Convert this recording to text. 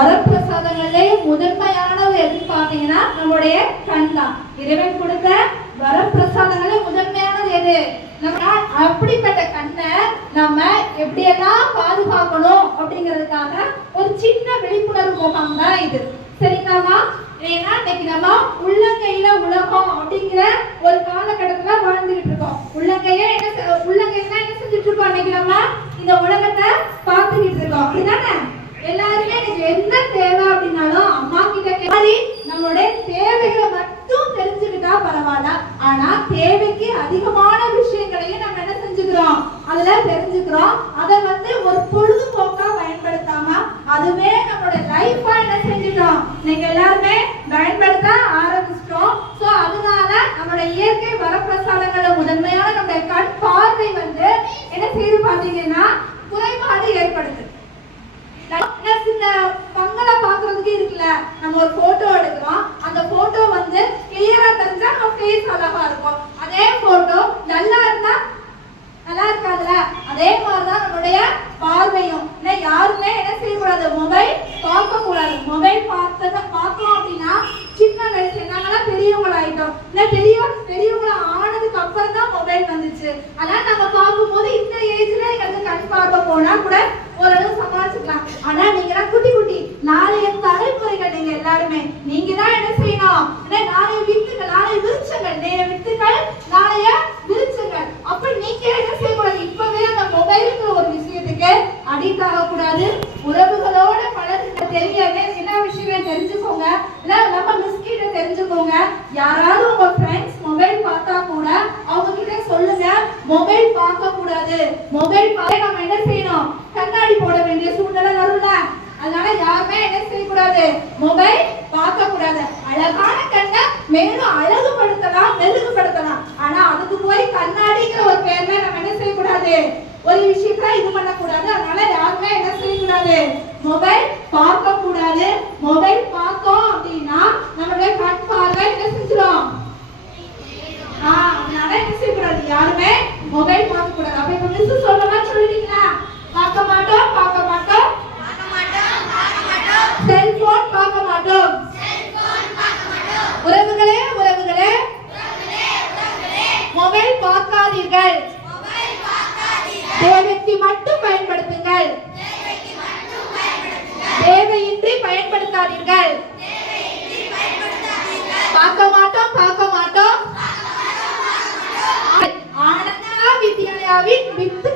வரப்பிரசாதங்களே முதன்மையானது எதுன்னு பாத்தீங்கன்னா நம்முடைய கண் தான். இறைவன் கொடுத்த வரப்பிரசாதங்களே முதன்மையானது எது? நம்ம அப்படிப்பட்ட கண்ணை நம்ம எப்படியெல்லாம் பாதுகாக்கணும் அப்படிங்கிறதுக்காக ஒரு சின்ன விழிப்புணர்வு முகாம் தான் இது. சரிங்களா? ஏன்னா இன்னைக்கு நம்ம உள்ளங்கையில உலகம் அப்படிங்கிற ஒரு காலகட்டத்துல வாழ்ந்துகிட்டு இருக்கோம். உள்ளங்கையில என்ன செஞ்சுட்டு இருக்கோம்? இன்னைக்கு நம்ம இந்த உலகத்தை பார்த்துக்கிட்டு இருக்கோம். அப்படிதானே? எல்லாருமே எனக்கு என்ன தேவை அப்படின்னாலும் அம்மா கிட்ட மாதிரி நம்மளுடைய தேவைகளை மட்டும் தெரிஞ்சுக்கிட்டா பரவாயில்ல. ஆனா தேவைக்கு அதிகமான விஷயங்களையும் நம்ம என்ன செஞ்சுக்கிறோம்? அதுல தெரிஞ்சுக்கிறோம். அதை ஒரு பொழுதுபோக்கா பயன்படுத்தாம அதுவே நம்மளோட லைஃபா என்ன செஞ்சுட்டோம்? நீங்க எல்லாருமே பயன்படுத்த ஆரம்பிச்சிட்டோம். சோ அதனால நம்மளோட இயற்கை வரப்பிரசாதங்கள முதன்மையான நம்மளுடைய கண் பார்வை என்ன செய்து பாத்தீங்கன்னா குறைபாடு ஏற்படுது. சின்ன பங்களா பாக்குறதுக்கு இருக்குல்ல, நம்ம ஒரு போட்டோ எடுக்கிறோம், அந்த போட்டோ கிளியரா தெரிஞ்சா நம்ம ஃபேஸ் அழகா இருக்கும். அதே போட்டோ நல்லா இருந்தா நல்லா இருக்காதுல. அதே மாதிரிதான் நம்மளுடைய பார்வையும். யாருமே என்ன செய்யக்கூடாது? மொபைல் பார்க்க கூடாது. மொபைல் பார்த்தோம் அப்படின்னா சின்ன வயசுல நாங்கெல்லாம் பெரியவங்கள ஆயிட்டோம். பெரியவங்கள ஆனதுக்கு அப்புறம் தான் மொபைல் வந்துச்சு. அதனால நம்ம பார்க்கும் போது இந்த ஏஜ்ல எங்களுக்கு கண் பார்க்க போனா கூட ஓரளவு சமாளிச்சுக்கலாம். ஆனா நீங்க குட்டி குட்டி நாளைய தலைமுறைகள், நீங்க எல்லாருமே நீங்க தான் என்ன செய்யணும்? நாளைய வித்துக்கள், நாளைய விருட்சங்கள், நாளைய விருட்சங்கள். அப்ப நீங்க என்ன செய்யக்கூடாது? இப்பவே அந்த மொபைலுக்கு ஒரு விஷயத்துக்கு அடிக்ட் ஆகக்கூடாது. உறவுகளோட பழக தெரியாத சில விஷயம் தெரிஞ்சுக்கோங்க. நம்ம மிஸ்கிட்ட தெரிஞ்சுக்கோங்க. யாராவது உங்க ஃப்ரெண்ட்ஸ் மொபைல் பார்த்தா கூட அவங்க கிட்ட சொல்லுங்க, மொபைல் பார்க்க கூடாது. மொபைல் பார்க்க நம்ம என்ன செய்யணும்? கண்ணாடி போட வேண்டிய சூழ்நிலை வரும்ல. அதனால யாருமே என்ன செய்யக்கூடாது? மொபைல் பார்க்க கூடாது. அழகான கண்ணை மேலும் அழகுபடுத்தலாம், மெருகுபடுத்தலாம். ஆனா அதுக்கு போய் கண்ணாடிங்கிற ஒரு பேர்ல நம்ம என்ன செய்யக்கூடாது? ஒரு விஷயத்துல இது பண்ணக்கூடாது. அதனால யாருமே என்ன செய்யக்கூடாது? மொபைல் பார்க்க கூடாது. மொபைல் பார்த்தோம் அப்படின்னா நம்மளுடைய கண் பார்வை என்ன செஞ்சிடும்? அதனால என்ன செய்யக்கூடாது? யாருமே மொபைல் பார்க்க கூடாது. அப்ப இப்ப மிஸ் சொல்லமா சொல்லிட்டீங்களா? பார்க்க மாட்டோம், பார்க்க மாட்டோம், செல்போன் பார்க்க மாட்டோம். உறவுகளே மொபைல் பார்க்காதீர்கள். தேவைக்கு மட்டும் பயன்படுத்துங்கள். தேவையின்றி பயன்படுத்தாதீர்கள். பார்க்க மாட்டோம். ஆனந்தா வித்யாலயாவின் வித்து